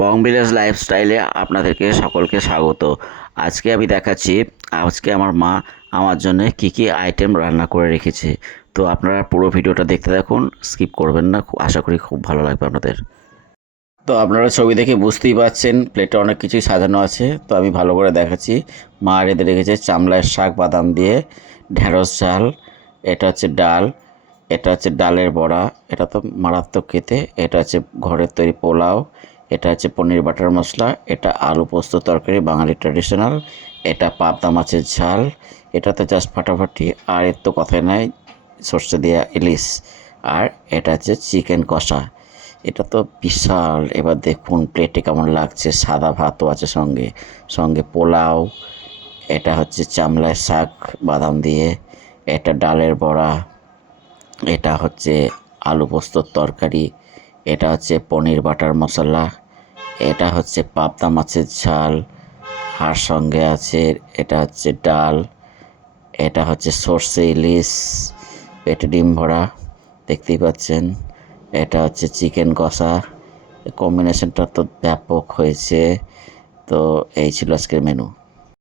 বং village লাইফস্টাইলে আপনাদেরকে সকলকে স্বাগত। আজকে আমি দেখাচ্ছি আজকে আমার মা আমার জন্য কি কি আইটেম রান্না করে রেখেছে। তো আপনারা পুরো ভিডিওটা দেখতে থাকুন, স্কিপ করবেন না। আশা করি খুব ভালো লাগবে আপনাদের। তো আপনারা ছবি দেখে বুঝতেই পারছেন প্লেটে অনেক কিছুই সাজানো আছে। তো আমি ভালো করে দেখাচ্ছি। মা রেঁধে রেখেছে চামলার শাক বাদাম দিয়ে, ঢেঁড়স ঝাল, এটা হচ্ছে ডাল, এটা হচ্ছে ডালের বড়া, এটা তো মারাত্মক খেতে। এটা হচ্ছে ঘরের তৈরি পোলাও, এটা হচ্ছে পনির বাটার মশলা, এটা আলু পোস্ত তরকারি বাঙালি ট্র্যাডিশনাল, এটা পাবদা মাছের ঝাল, এটা তো জাস্ট ফাটাফাটি। আর এর তো কথাই নাই, সর্ষে দেওয়া ইলিশ। আর এটা হচ্ছে চিকেন কষা। এটা তো বিশাল। এবার দেখুন প্লেটে কেমন লাগছে। সাদা ভাতও আছে সঙ্গে, সঙ্গে পোলাও, এটা হচ্ছে চামলার শাক বাদাম দিয়ে, এটা ডালের বড়া, এটা হচ্ছে আলু পোস্তর তরকারি, এটা হচ্ছে পনির বাটার মশলা, এটা হচ্ছে পাবদা মাছের ঝাল, আর সঙ্গে আছে এটা হচ্ছে ডাল, এটা হচ্ছে সর্ষে ইলিশ, পেটে ডিম ভরা, দেখতেই পাচ্ছেন। এটা হচ্ছে চিকেন কষা। কম্বিনেশনটা তো ব্যাপক হয়েছে। তো এই ছিল আজকের মেনু।